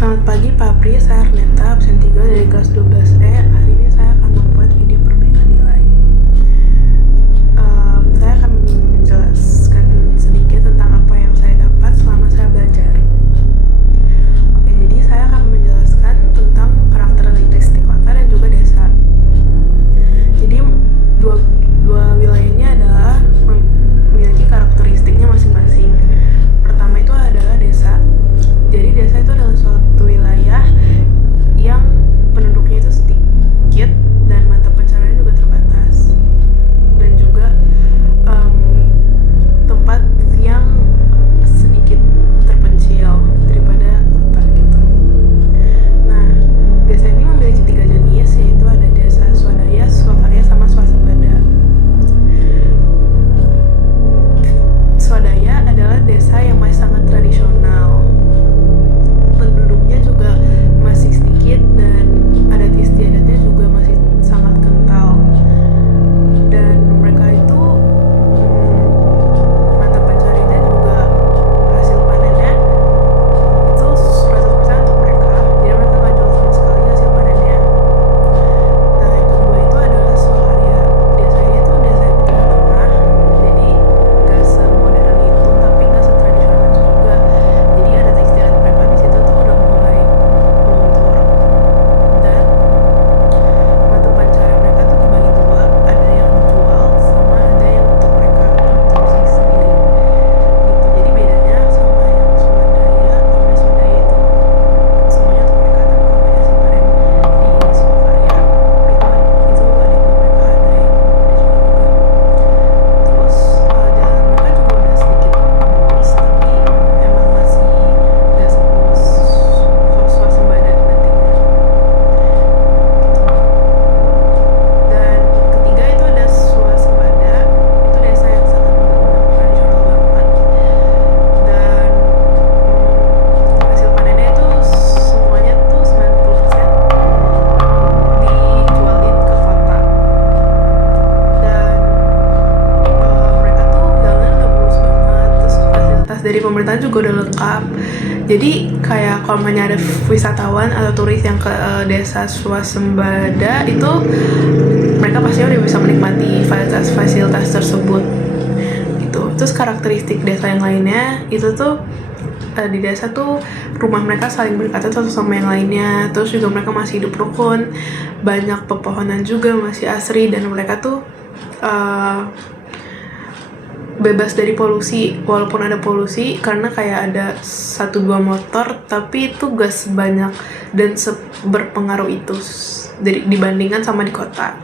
Selamat pagi Pak Pri, saya Arneta, absen 3 dari kelas 12E. Hari ini saya akan membuat video perbaikan nilai. Saya akan menjelaskan sedikit tentang apa yang saya dapat selama saya belajar. Oke, jadi saya akan menjelaskan tentang karakteristik kota dan juga desa. Jadi dua wilayah ini adalah memiliki karakteristiknya masing-masing. Pertama itu adalah desa. Jadi desa itu adalah suatu wilayah yang penduduknya itu sedikit dan mata pencaharian juga terbatas, dan juga tempat yang sedikit terpencil daripada kota gitu. Nah, desa ini memiliki 3 jenis, yaitu ada desa swadaya, swakarya, sama swasembada. Swadaya adalah desa yang masih sangat tradisional. Penduduknya juga masih sedikit dan adat istiadatnya juga masih sangat kental. Dan mereka itu mata pencariannya juga hasil panennya itu 100% untuk mereka. Jadi mereka nggak jual sama sekali hasil panennya. Nah, yang kedua itu adalah swakarya. Desanya itu desa yang di tengah-tengah. Jadi nggak semodern itu, tapi nggak setradisional itu juga. Jadi adat istiadat mereka di situ tuh udah mulai luntur. Dan mata pencaharian mereka tuh dibagi dua, ada yang jual sama ada yang untuk mereka konsumsi sendiri gitu. Jadi bedanya sama yang swadaya, kalau swadaya itu semuanya untuk mereka, tapi kalau yang simpanan di swakarya itu ada yang buat mereka, ada yang dijual juga. Terus jalan mereka juga udah sedikit mulus, tapi emang masih gak semulus swasembada nantinya. Dan ketiga itu ada swasembada, itu desa yang sangat benar-benar tradisional banget. Dan hasil panennya itu semuanya tuh 90% dijualin ke kota. Dan mereka tuh jalannya udah mulus banget, terus fasilitas dari pemerintah juga udah lengkap. Jadi kayak kalau misalnya ada wisatawan atau turis yang ke desa swasembada itu, mereka pasti udah bisa menikmati fasilitas tersebut gitu. Terus karakteristik desa yang lainnya itu tuh di desa tuh rumah mereka saling berdekatan satu sama yang lainnya. Terus juga mereka masih hidup rukun, banyak pepohonan juga masih asri, dan mereka tuh bebas dari polusi. Walaupun ada polusi karena kayak ada 1-2 motor, tapi itu gak sebanyak dan berpengaruh itu dibandingkan sama di kota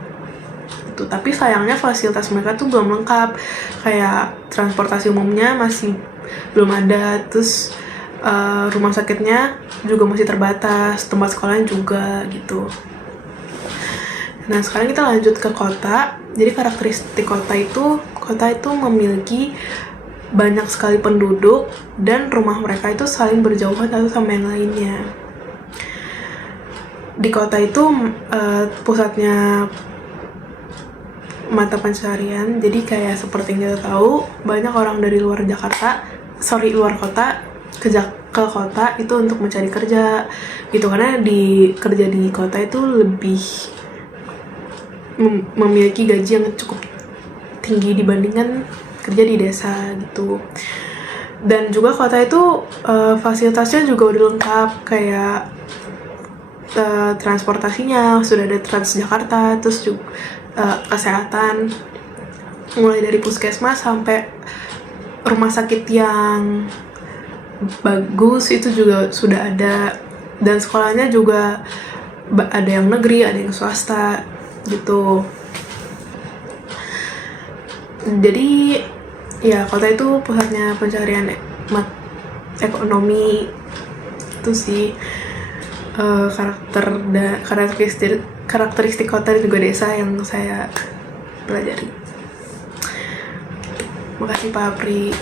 itu. Tapi sayangnya fasilitas mereka tuh belum lengkap, kayak transportasi umumnya masih belum ada. Terus rumah sakitnya juga masih terbatas, tempat sekolahnya juga gitu. Nah, sekarang kita lanjut ke kota. Jadi karakteristik kota itu memiliki banyak sekali penduduk, dan rumah mereka itu saling berjauhan satu sama yang lainnya. Di kota itu pusatnya mata pencaharian. Jadi kayak seperti yang kita tahu, banyak orang dari luar kota ke kota itu untuk mencari kerja gitu, karena kerja di kota itu lebih memiliki gaji yang cukup tinggi dibandingkan kerja di desa gitu. Dan juga kota itu fasilitasnya juga udah lengkap, kayak transportasinya sudah ada Transjakarta, terus juga kesehatan mulai dari puskesmas sampai rumah sakit yang bagus itu juga sudah ada. Dan sekolahnya juga ada yang negeri, ada yang swasta gitu. Jadi ya, kota itu pusatnya pencarian ekonomi. Itu sih karakteristik kota dan juga desa yang saya pelajari. Makasih Pak Apri.